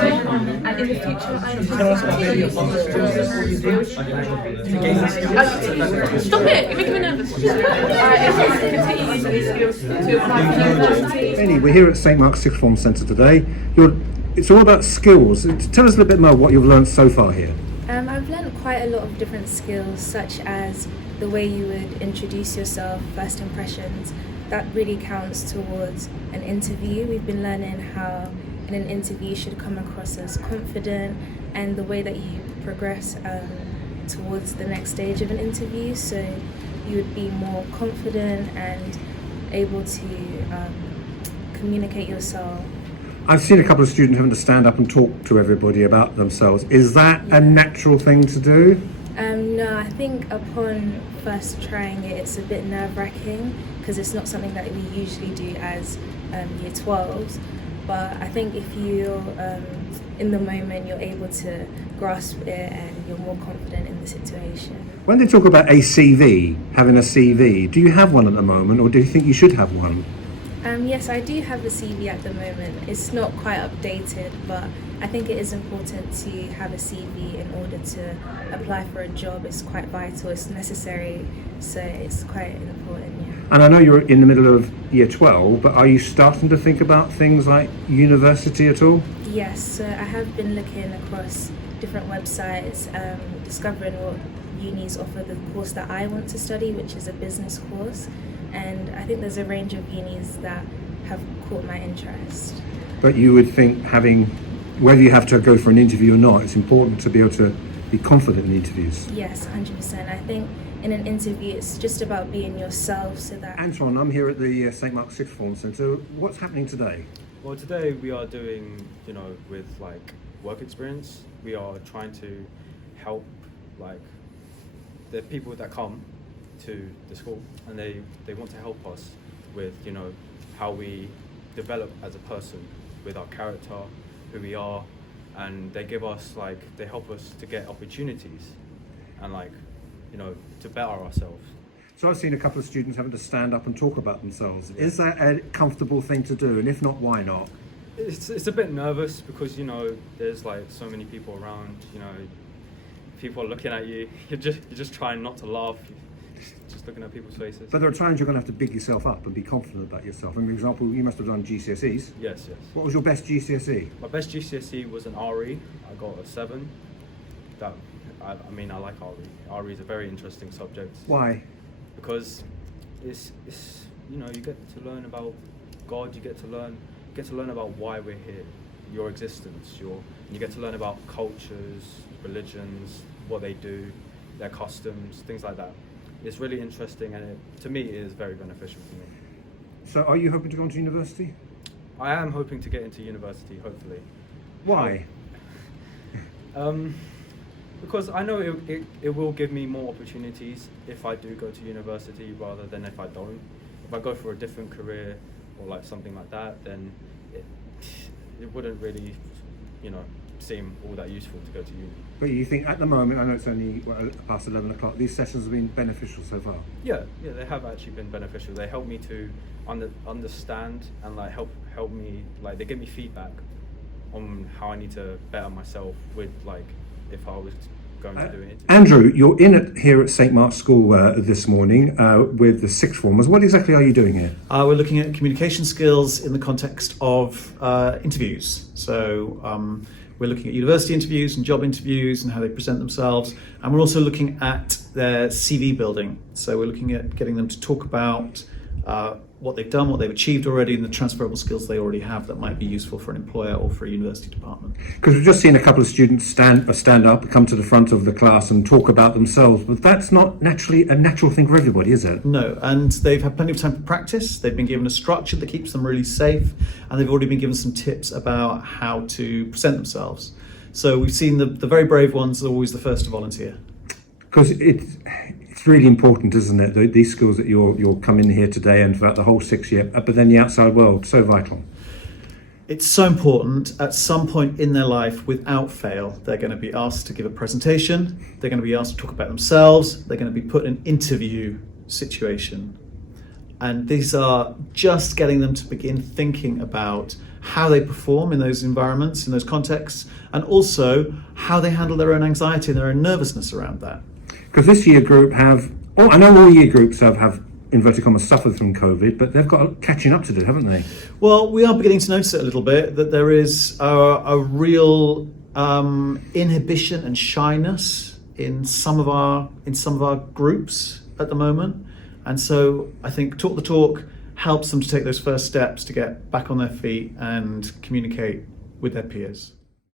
and in the future I stop it, you're making me nervous. Continue using these skills to apply for university. Annie, we're here at St Mark's Sixth Form Centre today. It's all about skills. Tell us a little bit more what you've learned so far here. I've learned quite a lot of different skills, such as the way you would introduce yourself, first impressions. That really counts towards an interview. We've been learning how in an interview you should come across as confident, and the way that you progress towards the next stage of an interview, so you would be more confident and able to communicate yourself. I've seen a couple of students having to stand up and talk to everybody about themselves. Is that a natural thing to do? No, I think upon first trying it, it's a bit nerve-wracking because it's not something that we usually do as year 12s. But I think if you're in the moment, you're able to grasp it and you're more confident in the situation. When they talk about a CV, having a CV, do you have one at the moment, or do you think you should have one? Yes, I do have a CV at the moment. It's not quite updated, but I think it is important to have a CV in order to apply for a job. It's quite vital, it's necessary, so it's quite important, yeah. And I know you're in the middle of year 12, but are you starting to think about things like university at all? Yes, so I have been looking across different websites, discovering what unis offer the course that I want to study, which is a business course. And I think there's a range of unis that have caught my interest. But you would think whether you have to go for an interview or not, it's important to be able to be confident in interviews. Yes, 100%. I think in an interview it's just about being yourself, so that... Antoine, I'm here at the St Mark's Sixth Form Centre. What's happening today? Well, today we are doing, with like work experience, we are trying to help like the people that come to the school, and they want to help us with how we develop as a person, with our character, who we are, and they give us they help us to get opportunities and to better ourselves. So I've seen a couple of students having to stand up and talk about themselves. Is that a comfortable thing to do, and if not, why not? It's a bit nervous because there's so many people around, people are looking at you. You're just trying not to laugh. Just looking at people's faces. But there are times you're going to have to big yourself up and be confident about yourself. For example, you must have done GCSEs. Yes. What was your best GCSE? My best GCSE was an RE. I got a 7. I like RE. RE is a very interesting subject. Why? Because it's you get to learn about God. You get to learn about why we're here, your existence. You get to learn about cultures, religions, what they do, their customs, things like that. It's really interesting, and to me it is very beneficial for me. So are you hoping to go into university? I am hoping to get into university, hopefully. Why? Because I know it will give me more opportunities if I do go to university rather than if I don't. If I go for a different career or something like that, then it wouldn't really, seem all that useful to go to uni. But you think at the moment, I know it's only past 11 o'clock, these sessions have been beneficial so far? Yeah, they have actually been beneficial. They help me to understand and help me, they give me feedback on how I need to better myself with if I was going to do it. Andrew, you're here at St Mark's School this morning with the sixth formers. What exactly are you doing here? We're looking at communication skills in the context of interviews. So we're looking at university interviews and job interviews and how they present themselves. And we're also looking at their CV building. So we're looking at getting them to talk about what they've done, what they've achieved already, and the transferable skills they already have that might be useful for an employer or for a university department. Because we've just seen a couple of students stand up, come to the front of the class and talk about themselves, but that's not naturally a natural thing for everybody, is it? No, and they've had plenty of time for practice. They've been given a structure that keeps them really safe, and they've already been given some tips about how to present themselves. So we've seen the very brave ones are always the first to volunteer. Because it's really important, isn't it? These skills that you're coming here today and throughout the whole 6 year, but then the outside world, so vital. It's so important. At some point in their life, without fail, they're going to be asked to give a presentation. They're going to be asked to talk about themselves. They're going to be put in an interview situation. And these are just getting them to begin thinking about how they perform in those environments, in those contexts, and also how they handle their own anxiety and their own nervousness around that. Because this year group I know all year groups have inverted commas suffered from COVID, but they've got catching up to do, haven't they? Well, we are beginning to notice it a little bit, that there is a real inhibition and shyness in some of our groups at the moment, and so I think Talk the Talk helps them to take those first steps to get back on their feet and communicate with their peers.